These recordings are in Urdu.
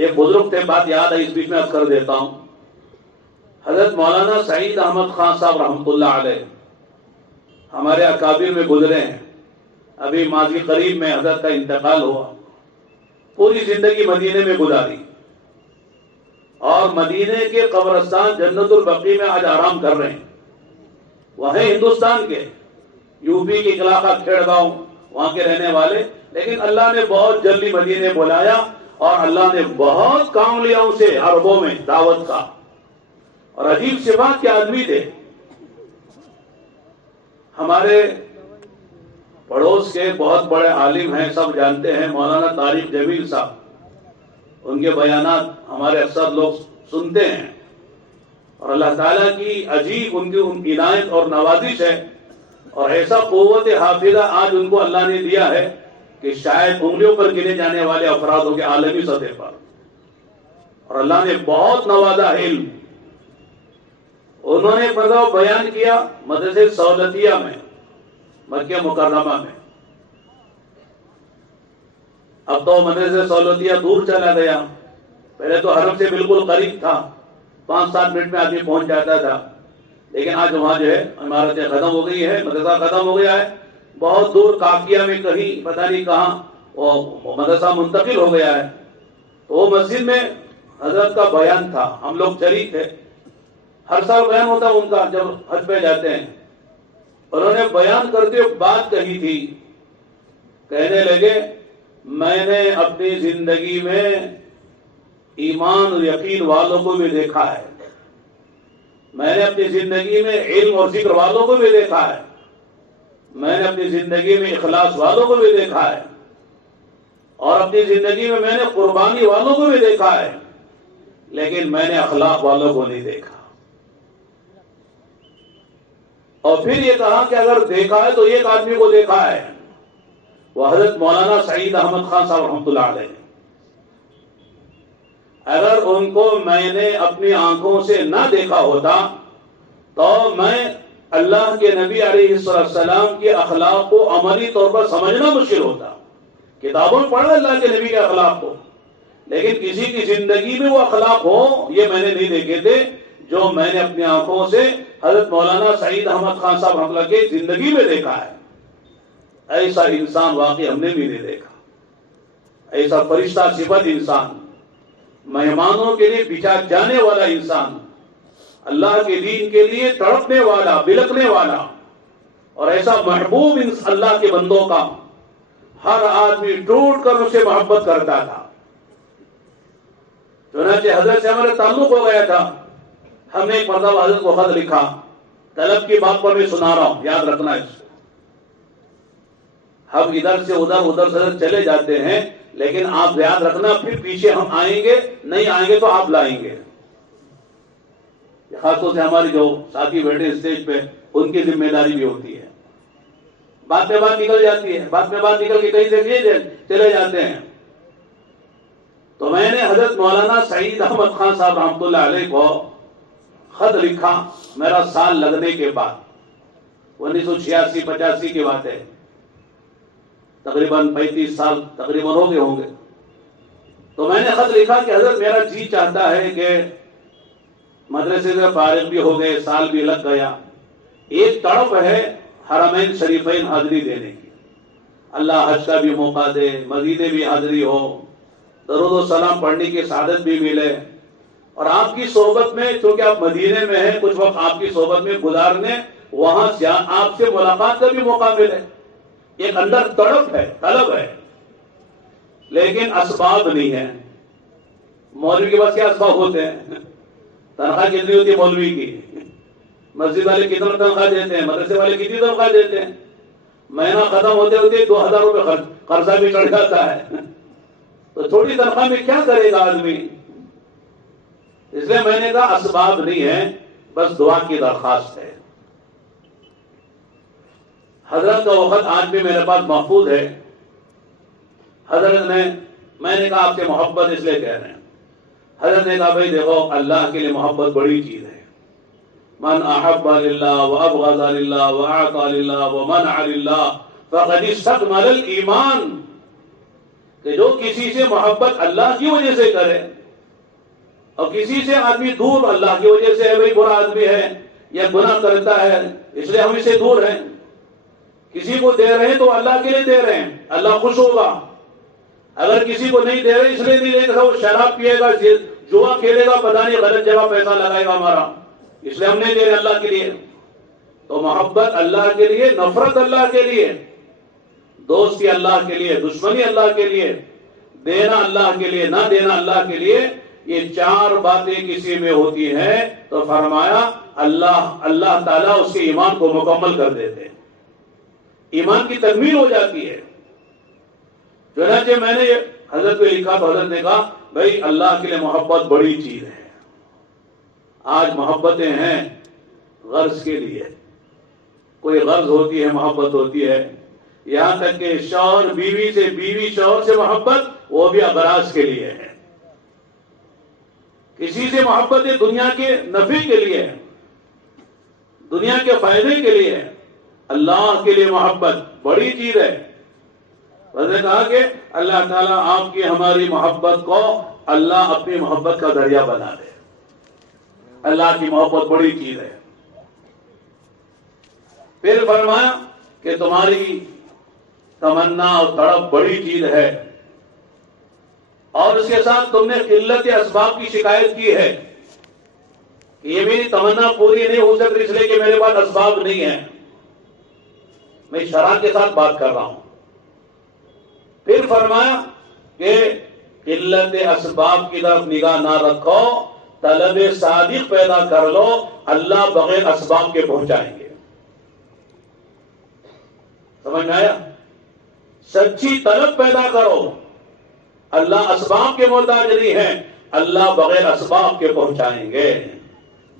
ایک بزرگ تھے، بات یاد ہے، اس بیچ میں عرض کر دیتا ہوں. حضرت مولانا سعید احمد خان صاحب رحمۃ اللہ علیہ ہمارے اکابر میں گزرے ہیں. ابھی ماضی قریب میں حضرت کا انتقال ہوا. پوری زندگی مدینے میں گزاری اور مدینے کے قبرستان جنت البقیع میں آج آرام کر رہے ہیں. وہ ہیں ہندوستان کے، یو پی کے علاقہ کھیڑ گاؤں، وہاں کے رہنے والے، لیکن اللہ نے بہت جلدی مدینے بلایا اور اللہ نے بہت کام لیا ان سے عربوں میں دعوت کا. اور عجیب صفات کے آدمی تھے. ہمارے پڑوس کے بہت بڑے عالم ہیں، سب جانتے ہیں، مولانا طارق جمیل صاحب. ان کے بیانات ہمارے اکثر لوگ سنتے ہیں اور اللہ تعالیٰ کی عجیب ان کی عنایت اور نوازش ہے. اور ایسا قوت حافظہ آج ان کو اللہ نے دیا ہے کہ شاید انگلیوں پر گنے جانے والے افرادوں کے عالمی سطح پر. اور اللہ نے بہت نوازا علم. انہوں نے بیان کیا مدرسے سہولتیہ میں، مکہ مکرمہ میں. اب تو مدرسے سہولتیہ دور چلا گیا. پہلے تو حرم سے بالکل قریب تھا، 5-7 منٹ میں آدمی پہنچ جاتا تھا. لیکن آج وہاں جو ہے عمارتیں ختم ہو گئی ہے، مدرسہ ختم ہو گیا ہے. بہت دور کافیہ میں کہیں پتہ نہیں کہاں وہ مدرسہ منتقل ہو گیا ہے. تو وہ مسجد میں حضرت کا بیان تھا، ہم لوگ شریک تھے. ہر سال بیان ہوتا ان کا جب حج پہ جاتے ہیں. انہوں نے بیان کرتے ہوئے بات کہی تھی. کہنے لگے میں نے اپنی زندگی میں ایمان اور یقین والوں کو بھی دیکھا ہے، میں نے اپنی زندگی میں علم اور ذکر والوں کو بھی دیکھا ہے، میں نے اپنی زندگی میں اخلاص والوں کو بھی دیکھا ہے، اور اپنی زندگی میں نے قربانی والوں کو بھی دیکھا ہے، لیکن میں نے اخلاق والوں کو نہیں دیکھا. اور پھر یہ کہا کہ اگر دیکھا ہے تو ایک آدمی کو دیکھا ہے، وہ حضرت مولانا سعید احمد خان صاحب رحمۃ اللہ علیہ. اگر ان کو میں نے اپنی آنکھوں سے نہ دیکھا ہوتا تو میں اللہ کے نبی علیہ السلام کے اخلاق کو عملی طور پر سمجھنا مشکل ہوتا. کتابوں میں پڑھا اللہ کے نبی کے اخلاق کو، لیکن کسی کی زندگی میں وہ اخلاق ہو یہ میں نے نہیں دیکھے تھے جو میں نے اپنی آنکھوں سے حضرت مولانا سعید احمد خان صاحب رحمۃ اللہ کی زندگی میں دیکھا ہے. ایسا انسان واقعی ہم نے بھی نہیں دیکھا. ایسا فرشتہ صفت انسان، مہمانوں کے لیے بچا جانے والا انسان، اللہ کے دین کے لیے تڑپنے والا، بلکنے والا، اور ایسا محبوب اللہ کے بندوں کا ہر آدمی ٹوٹ کر اسے محبت کرتا تھا. چنانچہ حضرت سے ہمارا تعلق ہو گیا تھا. ہم نے ایک مرتبہ حضرت کو خط لکھا، طلب کی بات پر میں سنا رہا ہوں، یاد رکھنا اس کو. ہم ادھر سے ادھر چلے جاتے ہیں، لیکن آپ یاد رکھنا پھر پیچھے ہم آئیں گے، نہیں آئیں گے تو آپ لائیں گے. خاص طور سے ہماری جو ساتھی بیٹھے اسٹیج پہ ان کی ذمہ داری بھی ہوتی ہے. بات میں بات نکل جاتی ہے، بات میں بات نکل کے کہیں سے چلے جاتے ہیں. تو میں نے حضرت مولانا سعید احمد خان صاحب رحمۃ اللہ علیہ کو خط لکھا میرا سال لگنے کے بعد، 1986-85 کی بات ہے، تقریباً 35 سال تقریباً ہو گئے ہوں گے. تو میں نے خط لکھا کہ حضرت میرا جی چاہتا ہے کہ مدرسے سے فارغ بھی ہو گئے، سال بھی لگ گیا، ایک تڑپ ہے حرمین شریفین حاضری دینے کی. اللہ حج کا بھی موقع دے، مزید بھی حاضری ہو، درود و سلام پڑھنے کی سعادت بھی ملے، اور آپ کی صحبت میں، چونکہ آپ مدینے میں ہیں، کچھ وقت آپ کی صحبت میں گزارنے، وہاں سے آپ سے ملاقات کا بھی موقع ملے. ایک اندر تڑپ ہے، طلب ہے، لیکن اسباب نہیں ہے. مولوی کے پاس کیا اسباب ہوتے ہیں؟ تنخواہ کتنی ہوتی ہے مولوی کی؟ مسجد والے کتنا تنخواہ دیتے ہیں؟ مدرسے والے کتنی تنخواہ دیتے ہیں؟ مہینہ ختم ہوتے ہوتے 2000 روپے قرضہ بھی چڑھ جاتا ہے. تو چھوٹی تنخواہ میں کیا کرے گا آدمی؟ اس لیے میں نے کہا اسباب نہیں ہے، بس دعا کی درخواست ہے. حضرت کا وقت آج بھی میرے پاس محفوظ ہے. حضرت نے، میں نے کہا آپ سے محبت اس لیے کہہ رہے ہیں. حضرت نے کہا بھائی دیکھو، اللہ کے لیے محبت بڑی چیز ہے. من احب للہ وابغض للہ واعطى للہ ومنع للہ فقد استكمل الایمان. کہ جو کسی سے محبت اللہ کی وجہ سے کرے اور کسی سے آدمی دور اللہ کی وجہ سے ہے، بھائی برا آدمی ہے یا گناہ کرتا ہے اس لیے ہم اسے دور ہیں، کسی کو دے رہے ہیں تو اللہ کے لیے دے رہے ہیں، اللہ خوش ہوگا. اگر کسی کو نہیں دے رہے اس لیے نہیں دے رہے، وہ شراب پیے گا، جوا کھیلے گا، پتہ نہیں غلط جگہ پیسہ لگائے گا ہمارا، اس لیے ہم نہیں دے رہے اللہ کے لیے. تو محبت اللہ کے لیے، نفرت اللہ کے لیے، دوستی اللہ کے لیے، دشمنی اللہ کے لیے، دینا اللہ کے لیے، نہ دینا اللہ کے لیے، یہ چار باتیں کسی میں ہوتی ہیں تو فرمایا اللہ تعالیٰ اس کے ایمان کو مکمل کر دیتے ہیں، ایمان کی تکمیل ہو جاتی ہے. چنانچہ میں نے حضرت کو لکھا تو حضرت نے کہا بھائی اللہ کے لیے محبت بڑی چیز ہے. آج محبتیں ہیں غرض کے لیے، کوئی غرض ہوتی ہے، محبت ہوتی ہے، یہاں تک کہ شوہر بیوی سے، بیوی شوہر سے محبت وہ بھی اغراض کے لیے ہے. کسی سے محبت دنیا کے نفع کے لیے ہے، دنیا کے فائدے کے لیے ہے. اللہ کے لیے محبت بڑی چیز ہے. میں نے کہا کہ اللہ تعالیٰ آپ کی ہماری محبت کو اللہ اپنی محبت کا ذریعہ بنا دے. اللہ کی محبت بڑی چیز ہے. پھر فرمایا کہ تمہاری تمنا اور تڑپ بڑی چیز ہے، اور اس کے ساتھ تم نے قلت اسباب کی شکایت کی ہے کہ یہ میری تمنا پوری نہیں ہو سکتی اس لیے کہ میرے پاس اسباب نہیں ہیں. میں شرح کے ساتھ بات کر رہا ہوں. پھر فرمایا کہ قلت اسباب کی طرف نگاہ نہ رکھو، طلب صادق پیدا کر لو، اللہ بغیر اسباب کے پہنچائیں گے. سمجھ میں آیا؟ سچی طلب پیدا کرو، اللہ اسباب کے محتاج نہیں ہے، اللہ بغیر اسباب کے پہنچائیں گے.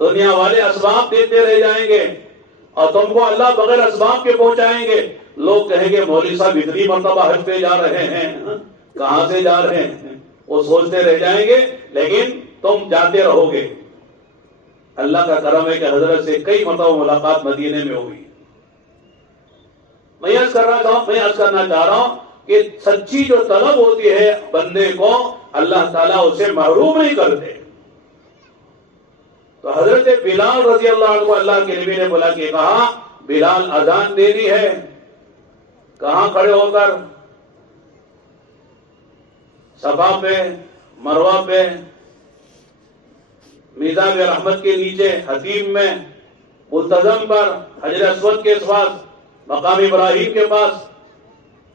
دنیا والے اسباب دیتے رہ جائیں گے اور تم کو اللہ بغیر اسباب کے پہنچائیں گے. لوگ کہیں گے مولوی صاحب اتنی مرتبہ حج پہ جا رہے ہیں، کہاں سے جا رہے ہیں، وہ سوچتے رہ جائیں گے، لیکن تم جاتے رہو گے. اللہ کا کرم ہے کہ حضرت سے کئی مرتبہ ملاقات مدینے میں ہوئی. میں عرض کرنا چاہ رہا ہوں کہ سچی جو طلب ہوتی ہے بندے کو، اللہ تعالیٰ اسے محروم نہیں کرتے. تو حضرت بلال رضی اللہ عنہ کو اللہ کے نبی نے بلا کے کہا بلال اذان دینی ہے. کہاں کھڑے ہو کر؟ صفا پہ، مروہ پہ، میزاب رحمت کے نیچے، حتیم میں، ملتزم پر، حجر اسود کے پاس، مقام ابراہیم کے پاس.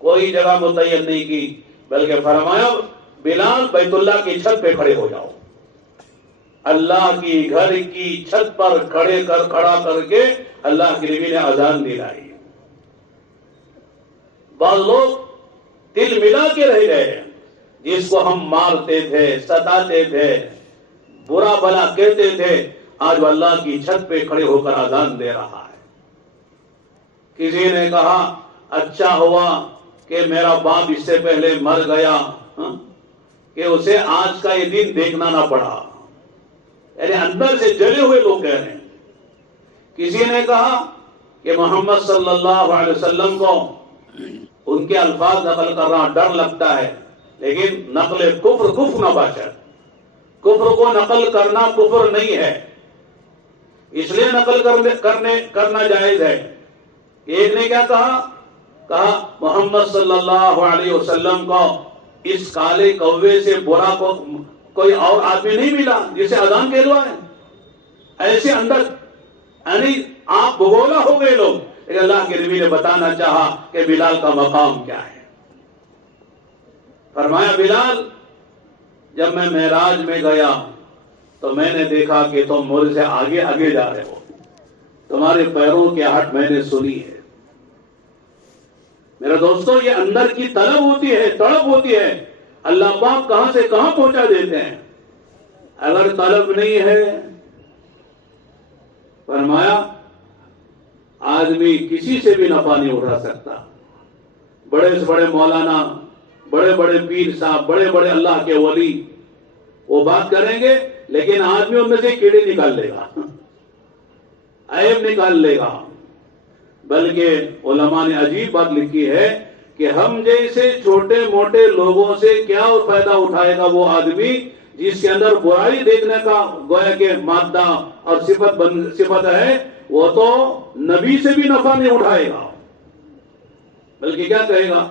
کوئی جگہ متعین نہیں کی، بلکہ فرمایا بلال بیت اللہ کی چھت پہ کھڑے ہو جاؤ. اللہ کی گھر کی چھت پر کھڑا کر کے اللہ کے نبی نے اذان دلائی. بعض لوگ دل ملا کے رہ گئے، جس کو ہم مارتے تھے، ستاتے تھے، برا بلا کہتے تھے، آج وہ اللہ کی چھت پہ کھڑے ہو کر اذان دے رہا ہے. کسی نے کہا اچھا ہوا کہ میرا باپ اس سے پہلے مر گیا کہ اسے آج کا یہ دن دیکھنا نہ پڑا. یعنی اندر سے جلے ہوئے لوگ کہہ رہے ہیں. کسی نے کہا کہ محمد صلی اللہ علیہ وسلم کو ان کے الفاظ نقل کرنا ڈر لگتا ہے، لیکن نقل کفر نہ باشد. کفر کو نقل کرنا کفر نہیں ہے، اس لیے نقل کرنا جائز ہے. ایک نے کیا کہا محمد صلی اللہ علیہ وسلم کو اس کالے کوے سے برا کو کوئی اور آدمی نہیں ملا جسے اذان کہلوائے. ایسے اندر یعنی آپ بگولا ہو گئے لوگ. لیکن اللہ کے نبی نے بتانا چاہا کہ بلال کا مقام کیا ہے. فرمایا بلال جب میں معراج میں گیا تو میں نے دیکھا کہ تم مجھ سے آگے آگے جا رہے ہو، تمہارے پیروں کی آہٹ میں نے سنی ہے. میرے دوستو یہ اندر کی طلب ہوتی ہے، تڑپ ہوتی ہے. اللہ پاک کہاں سے کہاں پہنچا دیتے ہیں. اگر طلب نہیں ہے، فرمایا آدمی کسی سے بھی نفع نہیں اٹھا سکتا. بڑے سے بڑے مولانا، بڑے بڑے پیر صاحب، بڑے بڑے اللہ کے ولی وہ بات کریں گے، لیکن آدمی ان میں سے کیڑے نکال لے گا، عیب نکال لے گا. بلکہ علماء نے عجیب بات لکھی ہے کہ ہم جیسے چھوٹے موٹے لوگوں سے کیا فائدہ اٹھائے گا وہ آدمی جس کے اندر برائی دیکھنے کا گویا کہ مادہ اور صفت ہے، وہ تو نبی سے بھی نفع نہیں اٹھائے گا، بلکہ کیا کہے گا؟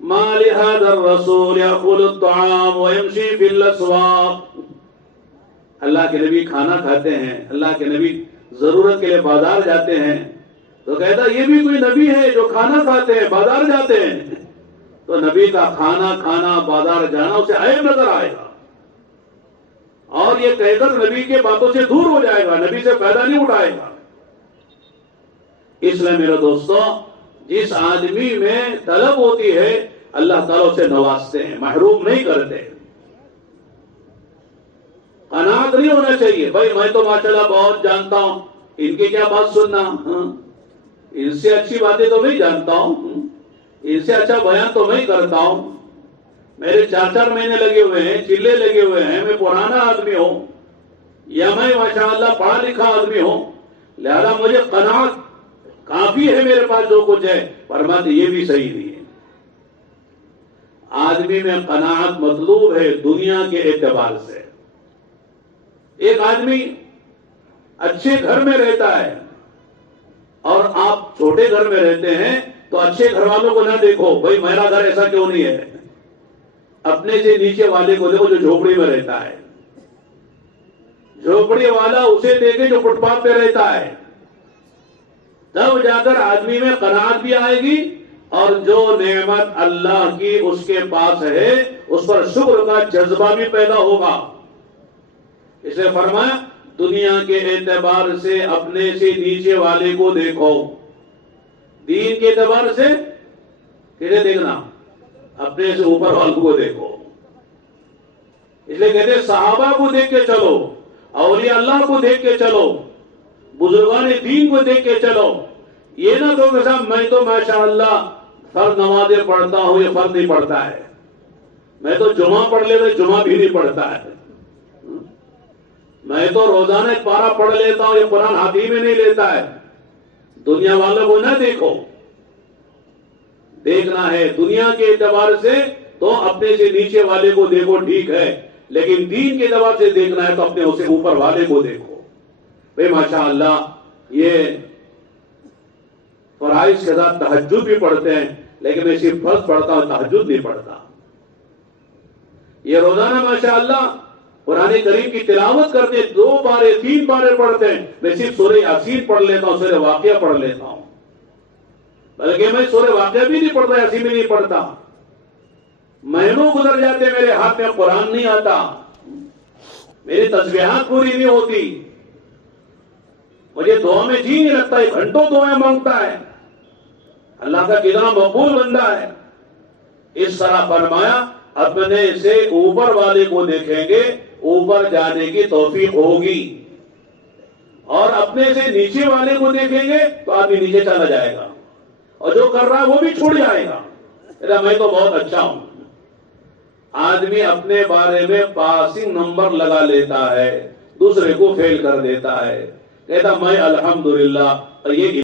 ما لهذا الرسول يأكل الطعام ويمشي في الأسواق. اللہ کے نبی کھانا کھاتے ہیں، اللہ کے نبی ضرورت کے لیے بازار جاتے ہیں، تو کہتا یہ بھی کوئی نبی ہے جو کھانا کھاتے ہیں بازار جاتے ہیں؟ تو نبی کا کھانا کھانا بازار جانا اسے عیب نظر آئے گا، اور یہ کہہ کر نبی کے باتوں سے دور ہو جائے گا، نبی سے فائدہ نہیں اٹھائے گا۔ اس لیے میرے دوستو، جس آدمی میں طلب ہوتی ہے اللہ تعالیٰ سے نوازتے ہیں، محروم نہیں کرتے۔ قناعت نہیں ہونا چاہیے، بھائی میں تو ماشاءاللہ بہت جانتا ہوں، ان کی کیا بات سننا، ان سے اچھی باتیں تو میں جانتا ہوں، ان سے اچھا بیان تو میں کرتا ہوں، میرے 4 مہینے لگے ہوئے ہیں، چلے لگے ہوئے ہیں، میں پرانا آدمی ہوں یا میں ماشاءاللہ پڑھا لکھا آدمی ہوں، لہذا مجھے قناعت کافی ہے، میرے پاس جو کچھ ہے۔ فرماتے یہ بھی صحیح نہیں ہے۔ آدمی میں قناعت مطلوب ہے دنیا کے اعتبار سے۔ ایک آدمی اچھے گھر میں رہتا ہے اور آپ چھوٹے گھر میں رہتے ہیں، تو اچھے گھر والوں کو نہ دیکھو، بھائی میرا گھر ایسا کیوں نہیں ہے، اپنے سے نیچے والے کو دیکھو جو جھوپڑی میں رہتا ہے، جھوپڑی والا اسے دیکھے جو فٹ پاتھ پہ رہتا ہے، تب جا کر آدمی میں قناعت بھی آئے گی، اور جو نعمت اللہ کی اس کے پاس ہے اس پر شکر کا جذبہ بھی پیدا ہوگا۔ اس لیے فرمایا دنیا کے اعتبار سے اپنے سے نیچے والے کو دیکھو، دین کے اعتبار سے کسے دیکھنا؟ اپنے سے اوپر والوں کو دیکھو۔ اس لیے کہتے ہیں صحابہ کو دیکھ کے چلو، اولیاء اللہ کو دیکھ کے چلو، بزرگان دین کو دیکھ کے چلو۔ یہ نہ تو کہ صاحب میں تو ماشاءاللہ فرض نمازیں پڑھتا ہوں، یہ فرض نہیں پڑھتا ہے، میں تو جمعہ پڑھ لیتا ہوں، جمعہ بھی نہیں پڑھتا ہے، میں تو روزانہ ایک پارہ پڑھ لیتا ہوں، یہ قرآن ہاتھی میں نہیں لیتا ہے۔ دنیا والوں کو نہ دیکھو، دیکھنا ہے دنیا کے اعتبار سے تو اپنے سے نیچے والے کو دیکھو، ٹھیک ہے، لیکن دین کے اعتبار سے دیکھنا ہے تو اپنے سے اوپر والے کو دیکھو۔ بھئی ماشاءاللہ یہ فرائض کے ساتھ تہجد بھی پڑھتے ہیں، لیکن میں صرف فرض پڑھتا ہوں، تہجد نہیں پڑھتا۔ یہ روزانہ ماشاءاللہ قرآن کریم کی تلاوت کرتے ہیں، 2 بارے 3 بارے پڑھتے ہیں، میں صرف سورہ یاسین پڑھ لیتا ہوں، سورہ واقعہ پڑھ لیتا ہوں، بلکہ میں سورہ واقعہ بھی نہیں پڑھتا، یاسین بھی نہیں پڑھتا۔ مہینوں گزر جاتے میرے ہاتھ میں قرآن نہیں آتا، میری تسبیحات پوری نہیں ہوتی، مجھے دعا میں جی نہیں لگتا، ایک گھنٹوں دعائیں مانگتا ہے، اللہ کا کتنا مقبول بندہ ہے۔ اس طرح فرمایا اپنے سے اوپر والے کو دیکھیں گے، اوپر جانے کی توفیق ہوگی، اور اپنے سے نیچے والے کو دیکھیں گے تو آدمی نیچے چلا جائے گا، اور جو کر رہا ہے وہ بھی چھوڑ جائے گا، میں تو بہت اچھا ہوں۔ آدمی اپنے بارے میں پاسنگ نمبر لگا لیتا ہے، دوسرے کو فیل کر دیتا ہے، کہتا میں الحمدللہ، اور یہ